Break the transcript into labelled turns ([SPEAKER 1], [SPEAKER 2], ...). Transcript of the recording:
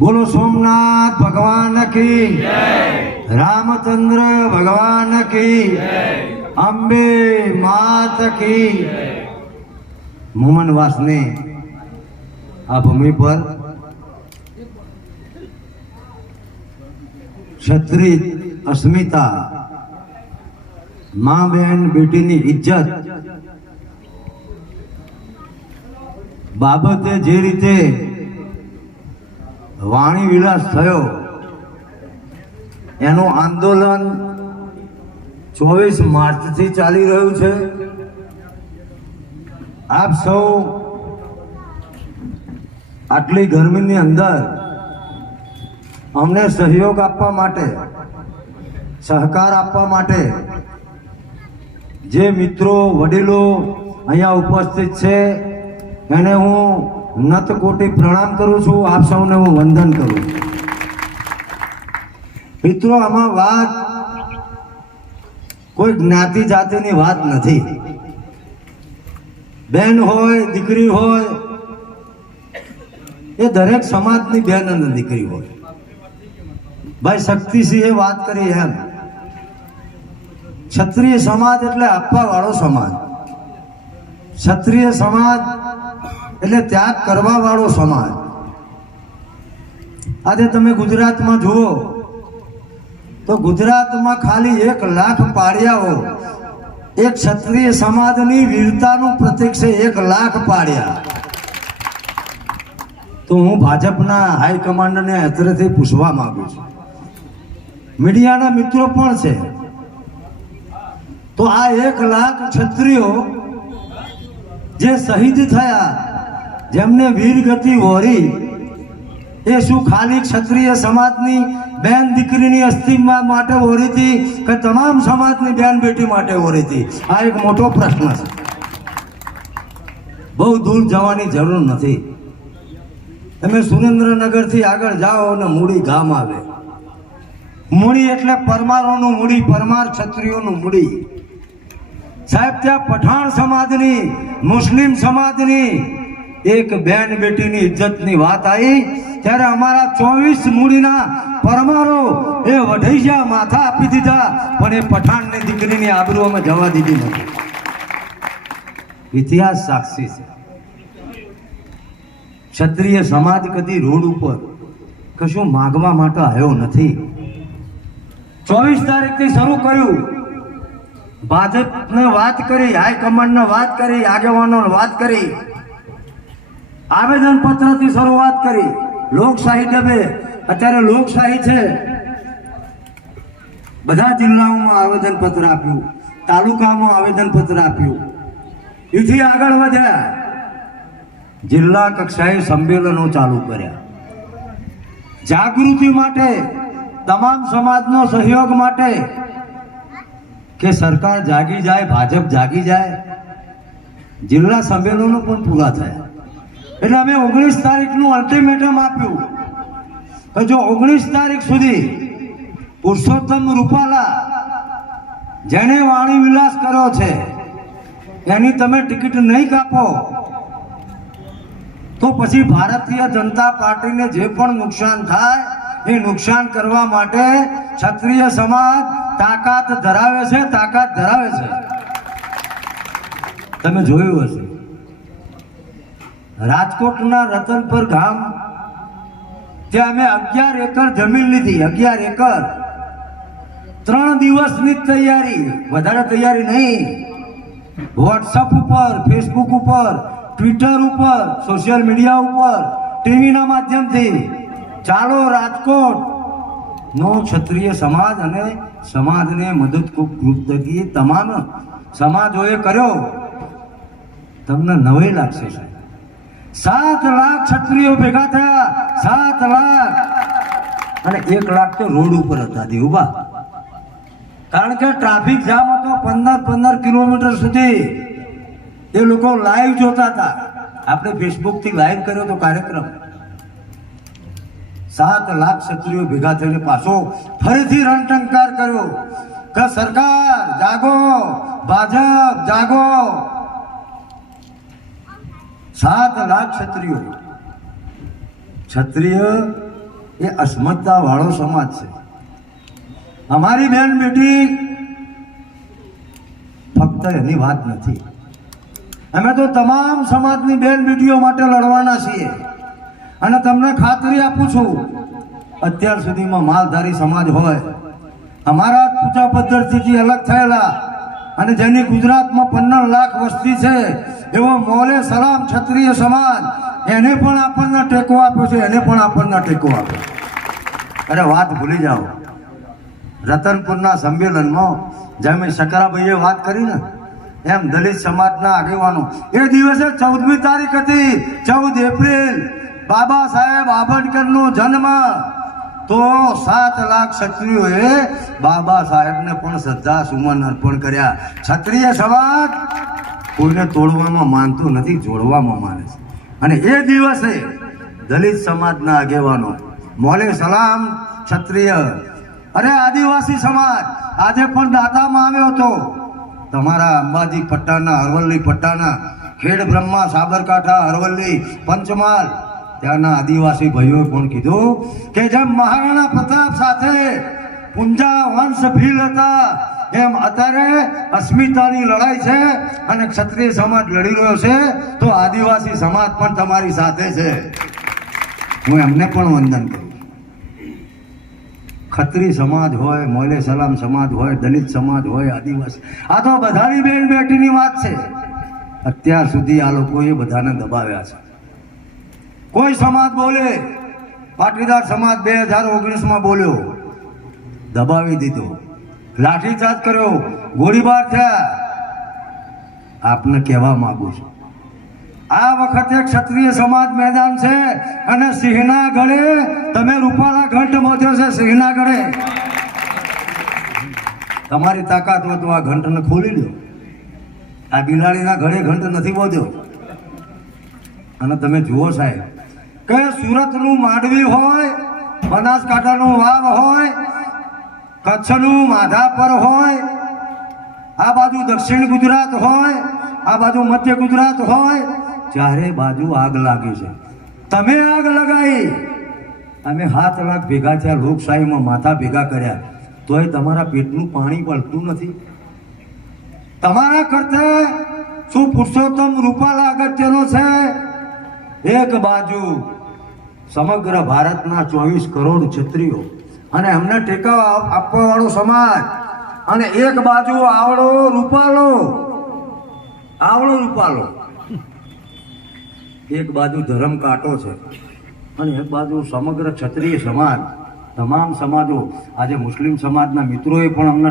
[SPEAKER 1] બોલો સોમનાથ ભગવાન કી રામચંદ્ર ભગવાન કી અંબે માત કી મોમનવાસની આ ભૂમિ પર ક્ષત્રિય અસ્મિતા મા બેન બેટીની ઇજ્જત બાબતે જે રીતે વાણી વિલાસ થયો. એનું આંદોલન ચોવીસ માર્ચથી ચાલી રહ્યું છે. આપ સૌ આટલી ગરમીની અંદર અમને સહયોગ આપવા માટે, સહકાર આપવા માટે જે મિત્રો, વડીલો અહીંયા ઉપસ્થિત છે, એને હું નત કોટી પ્રણામ કરું છું. આપ સૌને હું વંદન કરું મિત્રો, આમાં વાત કોઈ જ્ઞાતિ જાતિની વાત નથી. બેન હોય, દીકરી હોય, એ દરેક સમાજની બેન અને દીકરી હોય. ભાઈ, શક્તિસિંહે વાત કરી એમ. ક્ષત્રિય સમાજ એટલે આપવા વાળો સમાજ. ક્ષત્રિય સમાજ એટલે ત્યાગ કરવા વાળો સમાજ. આજે તમે ગુજરાતમાં જુઓ, તો ગુજરાતમાં ખાલી એક લાખ પાળિયાઓ, એક ક્ષત્રિય સમાજની વીરતાનું પ્રતીક છે એક લાખ પાડ્યા તો હું ભાજપના હાઈકમાન્ડને અત્રેથી પૂછવા માંગુ છું. મીડિયાના મિત્રો પણ છે. તો આ એક લાખ ક્ષત્રિયો જે શહીદ થયા જેમને વીરગતિ વહોરી એ શું ખાલી ક્ષત્રિય સમાજની બેન દીકરીની અસ્થિમાં માટે વહોરી હતી કે તમામ સમાજની બેન બેટી માટે વહોરી હતી? આ એક મોટો પ્રશ્ન છે. બહુ દૂર જવાની જરૂર નથી. તમે સુરેન્દ્રનગરથી આગળ જાઓ અને મૂડી ગામ આવે. મૂડી એટલે પરમારોનું મૂડી, પરમાર ક્ષત્રિયોનું મૂડી. સાહેબ, ત્યાં પઠાણ સમાજની, મુસ્લિમ સમાજની એક બેન બેટીની ઇજ્જતની વાત આવી, ત્યારે અમારા ચોવીસ મૂડીના પરમારો એ વઢૈયા માથા આપી દીધા, પણ એ પઠાણની દીકરીની આબરૂ અમે જવા દીધી નથી. ઇતિહાસ સાક્ષી છે. ક્ષત્રિય સમાજ કદી રોડ ઉપર કશું માગવા માટે આવ્યો નથી. ચોવીસ તારીખથી શરૂ કર્યું. ભાજપને વાત કરી, હાઈકમાન્ડને વાત કરી આગેવાનો વાત કરી. આવેદન પત્રથી શરૂઆત કરી. લોકશાહી ડબે. અત્યારે લોકશાહી છે. બધા જિલ્લાઓમાં આવેદન પત્ર આપ્યું. તાલુકામાં આવેદન પત્ર આપ્યું. એથી આગળ વધ્યા. જિલ્લા કક્ષાએ સંમેલનો ચાલુ કર્યા. જાગૃતિ માટે, તમામ સમાજનો સહયોગ માટે, કે સરકાર જાગી જાય, ભાજપ જાગી જાય. જિલ્લા સંમેલનો પણ પૂરા થયા. એટલે અમે ઓગણીસ તારીખનું અલ્ટિમેટમ આપ્યું. કે જો ઓગણીસ તારીખ સુધી પુરુષોત્તમ રૂપાલા જેણે વાણી વિલાસ કર્યો છે, એની તમે ટિકિટ નહીં કાપો, તો પછી ભારતીય જનતા પાર્ટીને જે પણ નુકસાન થાય, એ નુકસાન કરવા માટે ક્ષત્રિય સમાજ તાકાત ધરાવે છે, તાકાત ધરાવે છે. તમે જોયું હશે. રાજકોટના રતનપર ગામ, ત્યાં અમે અગિયાર એકર જમીન લીધી, અગિયાર એકર. ત્રણ દિવસની તૈયારી, વધારે તૈયારી નહીં. વોટ્સઅપ ઉપર ફેસબુક ઉપર ટ્વિટર ઉપર સોશિયલ મીડિયા ઉપર ટીવીના માધ્યમથી. ચાલો રાજકોટ. નો ક્ષત્રિય સમાજ અને સમાજને મદદ ગ્રુપ થકી તમામ સમાજોએ કર્યો. તમને નવાઈ લાગશે, સાહેબ. સાત લાખ છત્રીઓ ભેગા થયા. સાત લાખ. અને એક લાખ તો રોડ ઉપર હતા દેવબા કારણ કે ટ્રાફિક જામ હતો પંદર પંદર કિલોમીટર સુધી. એ લોકો લાઈવ જોતા હતા. આપણે ફેસબુકથી લાઈવ કર્યો તો કાર્યક્રમ. સાત લાખ ક્ષત્રિયો ભેગા થઈને પાછો ફરીથી રણટંકાર કર્યો. કે સરકાર, જાગો. ભાજપ, જાગો. સાત લાખ ક્ષત્રિયો. ક્ષત્રિય એ અસ્મતતા વાળો સમાજ છે. અમારી બેન બેટી ફક્ત એની વાત નથી. અમે તો તમામ સમાજની બેન બેટીઓ માટે લડવાના છીએ. અને તમને ખાતરી આપું છું, અત્યાર સુધીમાં માલધારી સમાજ હોય, અમારા પૂજા પદ્ધતિથી અલગ થયેલા અને જેની ગુજરાતમાં પંદર લાખ વસ્તી છે એવો મોલે સલામ ક્ષત્રિય સમાજ, એને પણ આપણને ટેકો આપ્યો છે, એને પણ આપણને ટેકો આપ્યો અરે વાત ભૂલી જાઓ. રતનપુરના સંમેલનમાં જેમ શકરાભાઈએ વાત કરી ને, એમ દલિત સમાજના આગેવાનો, એ દિવસે ચૌદમી તારીખ હતી, ચૌદ એપ્રિલ, બાબા સાહેબ આંબેડકરનો જન્મ. તો સાત લાખ ક્ષત્રિયોએ બાબા સાહેબને પણ શ્રદ્ધા સુમન અર્પણ કર્યા. ક્ષત્રિય સમાજ કોઈને તોડવામાં માનતું નથી, જોડવામાં માને છે. અને એ દિવસે દલિત સમાજના આગેવાનો, મોલે સલામ ક્ષત્રિય, અરે આદિવાસી સમાજ, આજે પણ દાતામાં આવ્યો હતો. તમારા અંબાજી પટ્ટાના, અરવલ્લી પટ્ટાના, ખેડ બ્રહ્મા, સાબરકાંઠા, અરવલ્લી, પંચમહાલ, ત્યાંના આદિવાસી ભાઈઓએ પણ કીધું કે જેમ મહારાણા પ્રતાપ સાથે પુંજા વંશ ભીલ હતા એમ અત્યારે અસ્મિતાની લડાઈ છે અને ક્ષત્રિય સમાજ લડી રહ્યો છે, તો આદિવાસી સમાજ પણ તમારી સાથે છે. હું એમને પણ વંદન કરું ખત્રી સમાજ હોય મોલે સલામ સમાજ હોય, દલિત સમાજ હોય, આદિવાસી, આ તો બધાની બેન બેટીની વાત છે. અત્યાર સુધી આ લોકોએ બધાને દબાવ્યા છે. કોઈ સમાજ બોલે, પાટીદાર સમાજ બે હજાર ઓગણીસમાં બોલ્યો, દબાવી દીધો. લાઠીચાર્જ કર્યો. ગોળીબાર થયા. આપને કહેવા માંગુ છું, આ વખતે ક્ષત્રિય સમાજ મેદાન છે અને સિંહના ગળે તમે રૂપાળા ઘંટ મોધ્યો છે સિંહના ગળે તમારી તાકાત હોય તો આ ઘંટને ખોલી લો આ બિલાડીના ઘરે ઘંટ નથી બોધ્યો અને તમે જુઓ સાહેબ કે સુરતનું માંડવી હોય, બનાસકાંઠાનું વાવ હોય કચ્છનું માધાપર હોય, આ બાજુ દક્ષિણ ગુજરાત હોય, આ બાજુ મધ્ય ગુજરાત હોય ચારે બાજુ આગ લાગી છે. તમે આગ લગાવી અમે હાથ લાખ ભેગા થયા, લોકશાહીમાં માથા ભેગા કર્યા, તોય તમારા પેટનું પાણી પડતું નથી. તમારા કરતા શું પુરુષોત્તમ રૂપાલા અગત્યનો છે? એક બાજુ સમગ્ર ભારતના ચોવીસ કરોડ ક્ષત્રિયો અને અમને ટેકા આપવા વાળો સમાજ. અને એક બાજુ આવડો રૂપાલો. આવડો રૂપાલો. એક બાજુ ધર્મ કાંટો છે. અને એક બાજુ સમગ્ર ક્ષત્રિય સમાજ. તમામ સમાજો. આજે મુસ્લિમ સમાજના મિત્રોએ પણ અમને